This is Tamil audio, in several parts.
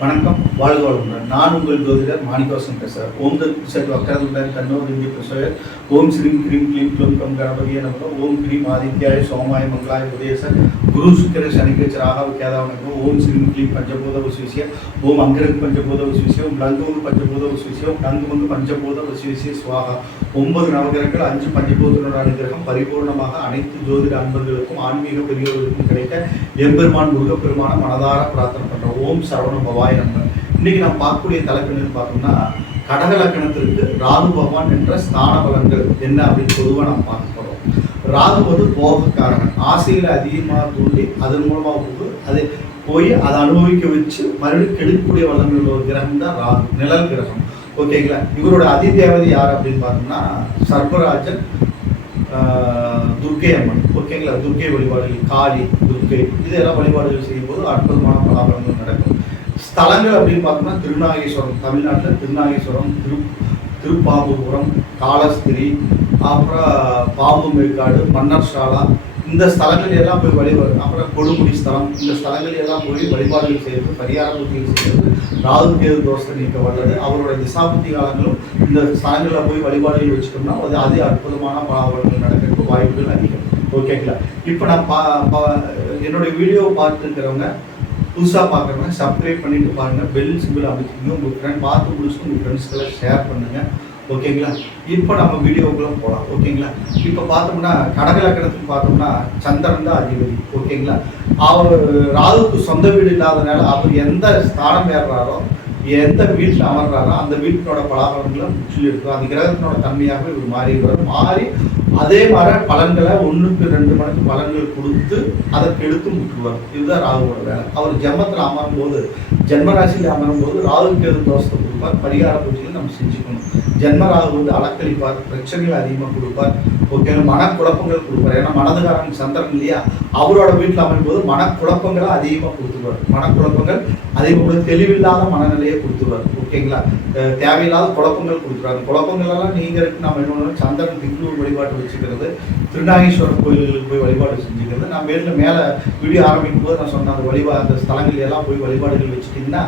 வணக்கம், வாழ்க வளமுடன். நான் உங்கள் ஜோதிடர் மாணிக்கவாசன் பேசுகிறேன். ஓம் தத் சத் வக்கரதுண்டன் தன்னோர் இந்திய பிரசோய ஓம் ஸ்ரீம் க்ரீம் க்ளீம் க்ளூம் கம் கணபதியே நமக. ஓம் க்ரீம் ஆதித்யாய சோமாய மங்களாய உதயச குரு சுக்கர சனிக்கச்ச ராகவ கேதாவனக. ஓம் ஸ்ரீம் க்ளீம் பஞ்சபூத வசுவிசிய ஓம் அங்கிரக் பஞ்சபூத வசுவிசிய ஓம் லங்குமங்கு பஞ்சபூத வசுவிசிய ஓம் லங்குமங்கு பஞ்சபூத வசுவிசிய சுவாகா. 9 நவகிரகங்கள் 5 பஞ்சபூதனோட அனுகிரகம் பரிபூர்ணமாக அனைத்து ஜோதிட அன்பர்களுக்கும் ஆன்மீக பெரியவர்களுக்கும் கிடைக்க எம்பெருமான் முருகப்பெருமான மனதார பிரார்த்தனை பண்ணுறோம். ஓம் சரவண பவாய் நம்ம. இன்னைக்கு நாம் பார்க்கக்கூடிய தலைப்பு பார்த்தோம்னா கடக லக்கணத்திற்கு ராகு பகவான் என்ற ஸ்தான பலன்கள் என்ன அப்படின்னு பொதுவாக நாம் பார்க்க போகிறோம். ராகு வந்து போகக்காரன், ஆசைகளை அதிகமாக தூண்டி அதன் மூலமாக அதை போய் அதை அனுபவிக்க வச்சு மறுபடியும் கெடுக்கக்கூடிய வல்லமை உள்ள ஒரு கிரகம் தான் ராகு, நிழல் கிரகம். ஓகேங்களா. இவரோட அதிதேவதை யார் அப்படின்னு பார்த்தோம்னா சர்பராஜன், துர்க்கை அம்மன். ஓகேங்களா. துர்க்கை வழிபாடுகள், காளி, துர்க்கை, இதெல்லாம் வழிபாடுகள் செய்யும் போது அற்புதமான பலாபலங்கள் நடக்கும். ஸ்தலங்கள் அப்படின்னு பார்த்தோம்னா திருநாகேஸ்வரம், தமிழ்நாட்டில் திருநாகேஸ்வரம், திருப்பாம்புபுரம், காலஸ்திரி, அப்புறம் பாம்பு மேற்காடு, மன்னர் சாலா, இந்த ஸ்தலங்கள் எல்லாம் போய் வழிபாடு, அப்புறம் கொடுமுடி ஸ்தலம், இந்த ஸ்தலங்கள் எல்லாம் போய் வழிபாடுகள் செய்வது, பரிகார பூஜைகள் செய்வது ராகு கேது தோஷத்தை நீக்க வல்லது. அவருடைய திசாபுத்தி காலங்களும் இந்த ஸ்தலங்களில் போய் வழிபாடுகள் வச்சுட்டோம்னா அது அதே அற்புதமான பலாபலங்கள் நடக்கிறதுக்கு வாய்ப்புகள் அதிகம். ஓகேங்களா. இப்போ நான் என்னுடைய வீடியோவை பார்த்துருக்கிறவங்க, புதுசாக பார்க்குறவங்க சப்ஸ்கிரைப் பண்ணிட்டு பாருங்கள், பெல் சிம்பிள் அமைச்சிங்க, உங்கள் ஃப்ரெண்ட் பார்த்து முடிச்சுட்டு உங்கள் ஃப்ரெண்ட்ஸ்க்கெல்லாம் ஷேர் பண்ணுங்கள். ஓகேங்களா. இப்போ நம்ம வீடியோக்குள்ளே போகலாம். ஓகேங்களா. இப்போ பார்த்தோம்னா கடக லக்கணத்துக்கு பார்த்தோம்னா சந்திரன் தான் அதிபதி. ஓகேங்களா. அவர் ராகுவுக்கு சொந்த வீடு இல்லாதனால அவர் எந்த ஸ்தானம் ஏறுறாரோ, எந்த வீட்டில் அமர்றாரோ அந்த வீட்டினோட பலாபலன்களை முற்றிலும் இருக்கும். அந்த கிரகத்தினோட தன்மையாக இவர் மாறி அதே மாதிரி பலன்களை 1க்கு 2 மடங்கு பலன்கள் கொடுத்து அதை கெடுத்து முற்றுவார். இதுதான் ராகுவோட வேலை. அவர் ஜென்மத்தில் அமரும்போது, ஜென்மராசியில் அமரும்போது ராகு கேது தோஷத்தை கொடுப்பார். பரிகார பூஜைகள் நம்ம செஞ்சுக்கணும். ஜென்ம ராகு வந்து அலக்களிப்பார், பிரச்சனைகள் அதிகமாக கொடுப்பார். ஓகே, மனக்குழப்பங்கள் கொடுப்பார். ஏன்னா மனதுகாரன் சந்திரன் இல்லையா, அவரோட வீட்டில் அமையும்போது மனக்குழப்பங்களை அதிகமாக கொடுத்துருவார். மனக்குழப்பங்கள் அதிகமாக தெளிவில்லாத மனநிலையை கொடுத்துருவார். ஓகேங்களா. தேவையில்லாத குழப்பங்கள் கொடுத்துருவாரு. குழப்பங்களெல்லாம் நீங்கிறதுக்கு நம்ம என்ன பண்ணணும், சந்திரன் திங்களூர் வழிபாட்டு வச்சுக்கிறது, திருநாகேஸ்வரர் கோயில்களுக்கு போய் வழிபாடு செஞ்சுக்கிறது. நான் மேலே வீடியோ ஆரம்பிக்கும் போது நான் சொன்ன அந்த ஸ்தலங்கள் எல்லாம் போய் வழிபாடுகள் வச்சுட்டிங்கன்னா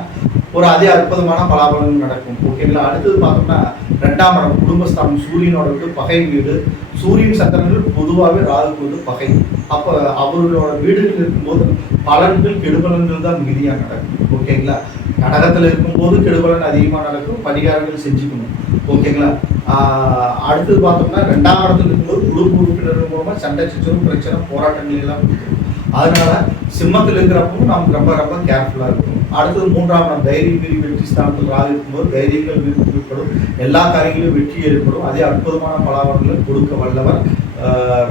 ஒரு அதே அற்புதமான பலாபலங்கள் நடக்கும். ஓகேங்களா. அடுத்தது பார்த்தோம்னா 2ஆம் இடம் குடும்பஸ்தானம், சூரியனோட வீடு, பகை வீடு. சூரியன் சந்திரர்கள் பொதுவாகவே ராகுக்கு வந்து பகை. அப்போ அவர்களோட வீடுகள் இருக்கும்போது பலன்கள் கெடுபலன்கள் தான் மிகுதியாக நடக்கும். ஓகேங்களா. கடகத்தில் இருக்கும்போது கெடுபலன் அதிகமாக நடக்கும், பரிகாரங்கள் செஞ்சுக்கணும். ஓகேங்களா. அடுத்தது பார்த்தோம்னா 2ஆம் இடத்துல இருக்கும்போது குடும்ப உறுப்பினர்கள் மூலமாக சண்டை சச்சரவு, பிரச்சனை, போராட்டங்கள் எல்லாம் கொடுத்துரும். அதனால சிம்மத்தில் இருக்கிறப்பவும் நமக்கு ரொம்ப ரொம்ப கேர்ஃபுல்லாக இருக்கும். அடுத்தது 3ஆம் இடம் தைரியம், மீறி வெற்றி ஸ்தானத்தில் ராகு இருக்கும்போது தைரியங்கள் ஏற்படும், எல்லா காரியங்களும் வெற்றி ஏற்படும். அதே அற்புதமான பலாபலன்களை கொடுக்க வல்லவர்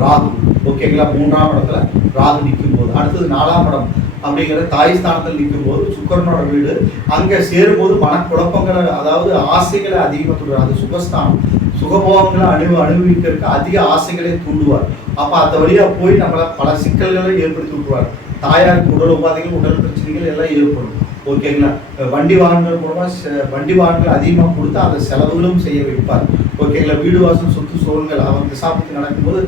ராகு. ஓகேங்களா. 3ஆம் இடத்துல ராகு நிற்கும் போது. அடுத்தது 4ஆம் இடம் அப்படிங்கிற தாய் ஸ்தானத்தில் நிற்கும் போது சுக்கரனோட வீடு, அங்கே சேரும்போது மனக்குழப்பங்களை, அதாவது ஆசைகளை அதிகமாக தூண்டுவார். அது சுகஸ்தானம், சுகபோகங்களை அனுபவிக்கிறதுக்கு அதிக ஆசைகளை தூண்டுவார். அப்போ அந்த வழியாக போய் நம்மளை பல சிக்கல்களை ஏற்படுத்தி விட்டுருவார். தாயாருக்கு உடல் உபாதைகள், உடல் பிரச்சனைகள் எல்லாம் ஏற்படும். ஓகேங்களா. வண்டி வாகனங்கள் மூலமாக வண்டி வாகனங்கள் அதிகமாக கொடுத்து அந்த செலவுகளும் செய்ய வைப்பார். ஓகேங்களா. வீடு வாசல், சொத்து சோழங்கள் அவன் திசாபுத்தி நடக்கும்போது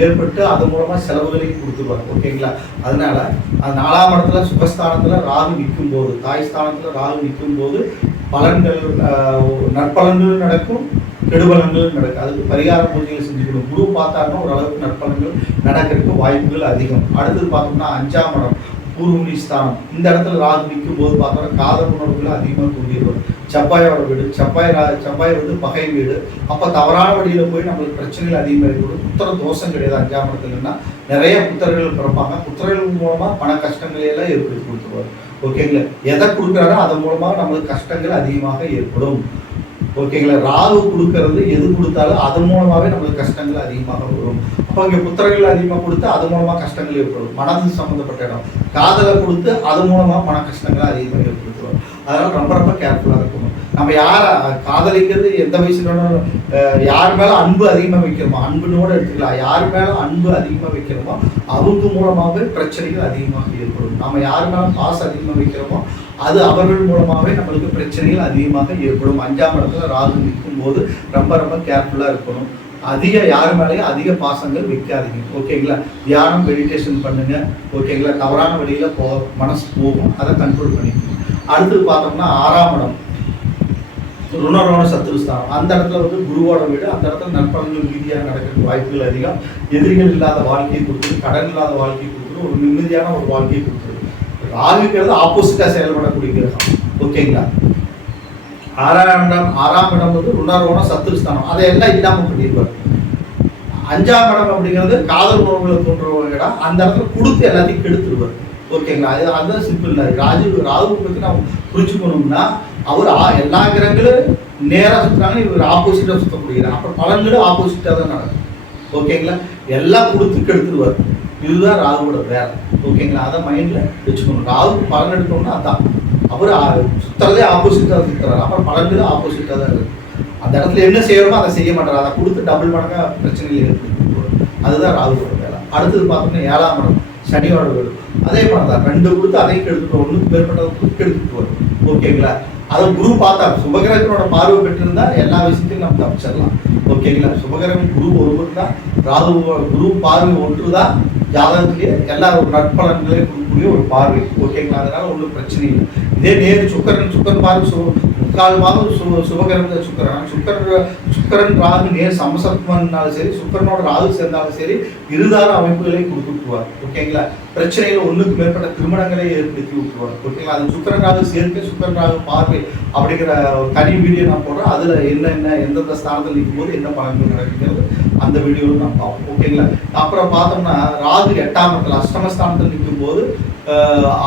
ஏற்பட்டு அதன் மூலமாக செலவுகளையும் கொடுத்துருவார். ஓகேங்களா. அதனால அந்த 4ஆம் இடத்துல சுகஸ்தானத்தில் ராகு நிற்கும் போது, தாய் ஸ்தானத்தில் ராகு நிற்கும் போது பலன்கள், நற்பலன்கள் நடக்கும், கெடுபலன்கள் நடக்கும். அதுக்கு பரிகார பூஜைகள் செஞ்சுக்கணும். குரு பார்த்தாருன்னா ஓரளவுக்கு நற்பலன்கள் நடக்கிறதுக்கு வாய்ப்புகள் அதிகம். அடுத்தது பார்த்தோம்னா 5ஆம் இடம் பூர்வமுனி ஸ்தானம். இந்த இடத்துல ராகு நிற்கும் போது பார்த்தோம்னா காதல் உணர்வுகளை அதிகமாக தூண்டிடுவார். செவ்வாயோட வீடு, செவ்வாய் வந்து பகை வீடு. அப்போ தவறான வழியில் போய் நம்மளுக்கு பிரச்சனைகள் அதிகமாக ஏற்படும். புத்திர தோஷம் கிடையாது 5ஆம் இடத்துலன்னா. நிறைய புத்தர்கள் பிறப்பாங்க. புத்திரர்கள் மூலமாக பண கஷ்டங்களை எல்லாம் ஏற்படுத்தி கொடுத்துருவார். ஓகேங்களா. எதை கொடுக்குறாரோ அதன் மூலமாக நம்மளுக்கு கஷ்டங்கள் அதிகமாக ஏற்படும். ஓகேங்களா. ராகு கொடுக்கறது எது கொடுத்தாலும் அது மூலமாகவே நம்மளுக்கு கஷ்டங்கள் அதிகமாக வரும். அப்போ இங்கே புத்திரர்கள் அதிகமாக கொடுத்து அது மூலமாக கஷ்டங்கள் ஏற்படும். மனது சம்மந்தப்பட்ட இடம் காதலை கொடுத்து அது மூலமாக பண கஷ்டங்கள் அதிகமாக ஏற்படுத்துவோம். அதனால் ரொம்ப ரொம்ப கேர்ஃபுல்லாக இருக்கணும். நம்ம யாரை காதலிக்கிறது எந்த வயசுல யார் மேலே அன்பு அதிகமாக வைக்கிறோமோ, அன்புனோடு எடுத்துக்கலாம், யார் மேலே அன்பு அதிகமாக வைக்கிறோமோ அவங்க மூலமாகவே பிரச்சனைகள் அதிகமாக ஏற்படும். நம்ம யார் மேலே பாசம் அதிகமாக வைக்கிறோமோ அது அவர்கள் மூலமாகவே நம்மளுக்கு பிரச்சனைகள் அதிகமாக ஏற்படும். 5ஆம் இடத்துல ராகு நிற்கும் போது ரொம்ப ரொம்ப கேர்ஃபுல்லாக இருக்கணும். யார் மேலேயும் அதிக பாசங்கள் வைக்காதீங்க. ஓகேங்களா. தியானம், மெடிடேஷன் பண்ணுங்க. ஓகேங்களா. தவறான வழியில் மனசு போகும், அதை கண்ட்ரோல் பண்ணிக்கணும். அடுத்தது பார்த்தோம்னா 6ஆம் இடம் ருணரோண சத்துருஸ்தானம். அந்த இடத்துல வந்து குருவோட வீடு. அந்த இடத்துல நற்பலன்கள் ரீதியாக நடக்கிறதுக்கு வாய்ப்புகள் அதிகம். எதிரிகள் இல்லாத வாழ்க்கையை கொடுத்துரு, கடன் இல்லாத வாழ்க்கையை கொடுத்துரு, ஒரு நிம்மதியான ஒரு வாழ்க்கையை கொடுத்துரு. ராகுக்கிறது ஆப்போசிட்டாக செயல்படக்கூடிய கிரகம். ஓகேங்களா? 6ஆம் இடம் வந்து ருணரோண சத்துருஸ்தானம். அதையெல்லாம் இல்லாமல் பண்ணிடுவார். 5ஆம் இடம் அப்படிங்கிறது காதல் உறவுகளை தோன்றவங்க இடம். அந்த இடத்துல கொடுத்து எல்லாத்தையும் கெடுத்துருவார். ஓகேங்களா? அதுதான் சிம்பிள். ராகு பற்றி நம்ம புரிஞ்சுக்கணும்னா அவர் எல்லா கிரகங்களும் நேராக சுற்றுறாங்க, இவர் ஆப்போசிட்டாக சுற்றப்படுகிறார். அப்புறம் பலன்களும் ஆப்போசிட்டாக தான் நடக்கும். ஓகேங்களா? எல்லாம் கொடுத்து கெடுத்துருவார். இதுதான் ராகுவோட வேலை. ஓகேங்களா? அதை மைண்டில் வச்சுக்கணும். ராகு பலன் எடுக்கணும்னா அதான். அவர் சுற்றுறதே ஆப்போசிட்டாக சுற்றுறாரு. அப்புறம் பலன்களும் ஆப்போசிட்டாக தான் இருக்குது. அந்த இடத்துல என்ன செய்யணுமோ அதை செய்ய மாட்டார். அதை கொடுத்து டபுள் மடங்காக பிரச்சனைகள் ஏற்படுத்தி அதுதான் ராகுவோட வேலை. அடுத்தது பார்த்தோம்னா 7ஆம் இடம் சனியோட வீடு. அதே மாதிரி தான் 2 கொடுத்து அதையும் கெடுத்துட்டு 1க்கு மேற்பட்டதை கொடுத்து கெடுத்துட்டு வரும். ஓகேங்களா? அதை குரு பார்த்தா சுபகிரகனோட பார்வை பெற்றிருந்தா எல்லா விஷயத்தையும் நம்ம தப்பிச்சிடலாம். ஓகேங்களா? சுபகிரகம் குரு ஒருவர் தான். ராகு குரு பார்வை ஒன்று தான் ஜாதகத்திலேயே எல்லா ஒரு நற்பலன்களையும் கொடுக்கக்கூடிய ஒரு பார்வை. ஓகேங்களா? அதனால ஒன்றும் பிரச்சனை இல்லை. இதே நேரு சுக்கரன் பார்வை முக்கால் மாதம் சுபகிரக சுக்கரன் ராகு நேர் சமசத்துவம்னாலும் சரி, சுக்கரனோட ராகு சேர்ந்தாலும் சரி, இருதார அமைப்புகளை கொடுத்துட்டுவார். ஓகேங்களா? பிரச்சனைகள் 1க்கு மேற்பட்ட திருமணங்களை ஏற்படுத்தி விட்டுருவார். ஓகேங்களா? அது சுக்கரன் ராகு சேர்க்கை, சுக்கரன் ராகு பார்வை அப்படிங்கிற தனி வீடியோ நான் போடுறேன். அதில் என்ன எந்தெந்த ஸ்தானத்தில் நிற்கும் போது என்ன பலன்கள் நடக்கிறது அந்த வீடியோவில் நான் பார்ப்போம். ஓகேங்களா? அப்புறம் பார்த்தோம்னா ராகு 8ஆம் இடத்துல அஷ்டமஸ்தானத்தில் நிற்கும் போது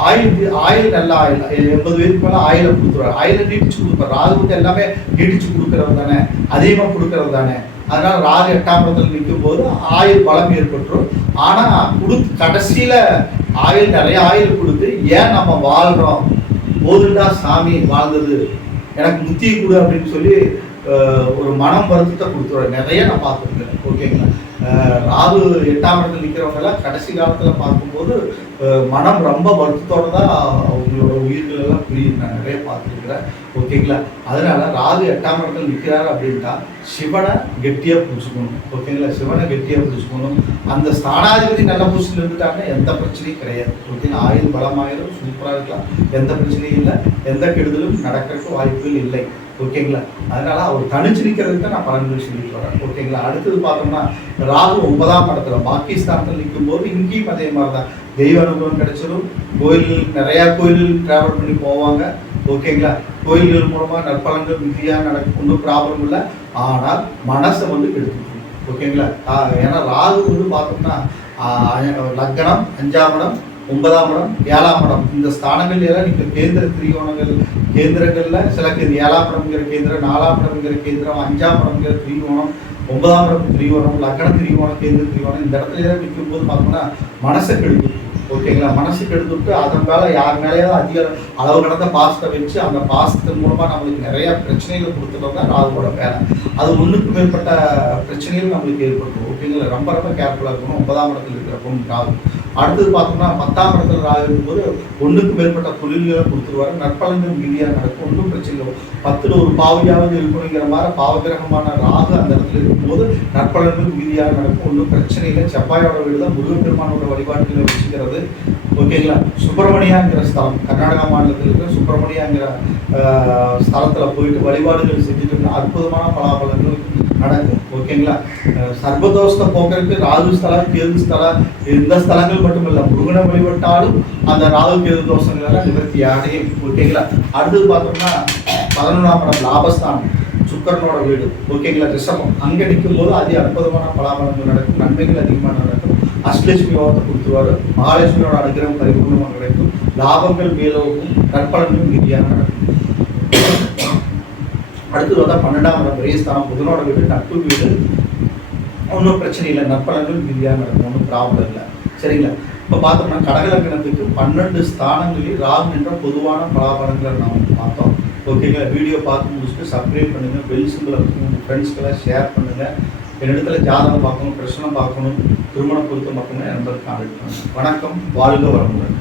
ஆயில் நல்ல ஆயில் 80 வயதுக்கு மேலே ஆயிலை கொடுத்துருவார். ஆயிலை நீட்டிச்சு கொடுப்பார். ராகு வந்து எல்லாமே நீட்டிச்சு கொடுக்கறது தானே, அதிகமாக கொடுக்கறது தானே. அதனால ராகு 8ஆம் இடத்துல நிற்கும் போது ஆயில் பலம் ஏற்பட்டுரும். ஆனால் கடைசியில் ஆயில் நிறைய ஆயில் கொடுத்து ஏன் நம்ம வாழ்கிறோம், போதுண்டா சாமி வாழ்ந்தது, எனக்கு முத்தியை கொடு அப்படின்னு சொல்லி ஒரு மனம் வருத்தத்தை கொடுத்துருவார். நிறைய நான் பார்த்துருக்கேன். ஓகேங்களா? ராகு 8ஆம் இடத்துல நிற்கிறவங்கெல்லாம் கடைசி காலத்தில் பார்க்கும்போது மனம் ரொம்ப வருத்தத்தோடு தான் அவங்களோட உயிர்கள் எல்லாம் பிரியும். நான் நிறைய பார்த்துருக்கிறேன். ஓகேங்களா? அதனால ராகு 8ஆம் இடத்துல நிற்கிறாரு அப்படின்ட்டா சிவனை கெட்டியாக பிடிச்சிக்கணும். ஓகேங்களா? சிவனை கெட்டியாக பிடிச்சிக்கணும். அந்த ஸ்தானாதிபதி நல்ல பொசிஷனில் இருந்துட்டாங்கன்னா எந்த பிரச்சனையும் கிடையாது. ஓகேங்களா? ஆயுள் பலமாயிரும், சூப்பராக இருக்கலாம், எந்த பிரச்சனையும் இல்லை, எந்த கெடுதலும் நடக்கிறதுக்கு வாய்ப்புகள் இல்லை. ஓகேங்களா? அதனால அவர் தனிச்சு நிற்கிறதுக்கு தான் நான் பலன்கள் சொல்லிட்டு வரேன். ஓகேங்களா? அடுத்தது பார்த்தோம்னா ராகு 9ஆம் இடத்துல பாகிஸ்தானத்தில் நிற்கும் போது இங்கேயும் அதே மாதிரி தான் தெய்வ அனுபவம் கிடைச்சிடும். நிறையா கோயில்கள் டிராவல் பண்ணி போவாங்க. ஓகேங்களா? கோயில்கள் மூலமாக நற்பலன்கள் மிகுதியாக நடக்கும், ஒன்றும் ப்ராப்ளம் இல்லை. ஆனால் மனசை வந்து கெடுத்துக்கும். ஓகேங்களா? ஏன்னா ராகு வந்து பார்த்தோம்னா லக்னம் 5ஆம் இடம் 9ஆம் இடம் 7ஆம் இடம் இந்த ஸ்தானங்கள் எல்லாம் நீங்கள் கேந்திர கேந்திரங்களில் சில 7ஆம் இடம்ங்கிற கேந்திரம், 4ஆம் இடம்ங்கிற கேந்திரம், 5ஆம் இடம்ங்கிற திரிகோணம், 9ஆம் இடம் திரிகோணம், லக்ன திரிகோணம், கேந்திர திரிகோணம் இந்த இடத்துல எல்லாம் நிற்கும் போது பார்த்தோம்னா மனசை கெடுக்கும். ஓகேங்களா? மனசுக்கு எடுத்துட்டு அதன் மேலே யார் மேலேயாவது அதிக அளவு கடந்த பாசத்தை வச்சு அந்த பாசத்தின் மூலமாக நம்மளுக்கு நிறைய பிரச்சனைகள் கொடுத்துட்டோம் தான் ராகுவோட வேலை. அது 1க்கு மேற்பட்ட பிரச்சனைகள் நம்மளுக்கு ஏற்படும். ஓகேங்களா? ரொம்ப கேர்ஃபுல்லாக இருக்கணும். 9ஆம் இடத்துல இருக்கிற பொண்ணு ராகு. அடுத்தது பார்த்தோம்னா 10ஆம் இடத்துல ராகு இருக்கும்போது 1க்கு மேற்பட்ட தொழில்களை கொடுத்துருவாரு. நற்பலன்கள் மீதியாக நடக்கும், ஒன்றும் பிரச்சனை இல்லை. 10ல் ஒரு பாவியாவது இருக்கணுங்கிற மாதிரி பாவகிரகமான ராகு அந்த இடத்துல இருக்கும்போது நற்பலன்கள் மீதியாக நடக்கும், ஒன்றும் பிரச்சனை இல்லை. செவ்வாயோட வீடு தான் முருகப்பெருமானோட வழிபாட்டுகளை வச்சுக்கிறது. ஓகேங்களா? சுப்பிரமணியாங்கிற ஸ்தலம் கர்நாடகா மாநிலத்தில் இருக்கிற சுப்பிரமணியாங்கிற ஸ்தலத்தில் போயிட்டு வழிபாடுகள் செஞ்சுட்டு அற்புதமான பலாபலங்கள் நடக்கும். ஓகேங்களா? சர்வதோஷத்தை போக்குறதுக்கு ராகு ஸ்தலம், கேது ஸ்தலம் இந்த ஸ்தலங்கள் மட்டும் இல்லை, முருகனை வழிபட்டாலும் அந்த ராகு கேது தோஷங்கள் எல்லாம் நிவர்த்தி அடையும். ஓகேங்களா? அடுத்தது பார்த்தோம்னா 11ஆம் இடம் லாபஸ்தானம் சுக்கரனோட வீடு. ஓகேங்களா? ரிஷபம் அங்கே நிற்கும் போது அதி அற்புதமான பலாபலங்கள் நடக்கும், நன்மைகள் அதிகமாக நடக்கும். அஷ்டலட்சுமி யோகத்தை கொடுத்துருவாரு. மகாலட்சுமியோட அனுகிரகம் பரிபூர்ணமாக கிடைக்கும், லாபங்கள் மேலோக்கும், நற்பலன்கள் மீதியாக நடக்கும். அடுத்தது வந்து 12ஆம் இடம் விரயஸ்தானம் புதனோட வீடு, நட்பு வீடு, ஒன்றும் பிரச்சனை இல்லை, நற்பலன்கள் மீதியாக நடக்கும், ஒன்றும் ப்ராப்ளம் இல்லை. சரிங்களா? இப்போ பார்த்தோம்னா கடகலக்கணத்துக்கு 12 ஸ்தானங்களில் ராகு என்ற பொதுவான பலாபலங்களை நாம் பார்த்தோம். ஓகேங்களா? வீடியோ பார்த்து முடிச்சுட்டு சப்ஸ்கிரைப் பண்ணுங்கள், பெல் சிம்பிள் உங்கள் ஃப்ரெண்ட்ஸ்க்கெல்லாம் ஷேர் பண்ணுங்கள். என்னிடத்துல ஜாதகம் பார்க்கணும், பிரச்சனை பார்க்கணும், திருமண பொருத்தம் பார்க்கணும், நம்பருக்கு கான்டாக்ட் பண்ணுங்கள். வணக்கம், வாழ்க வளமுடன்.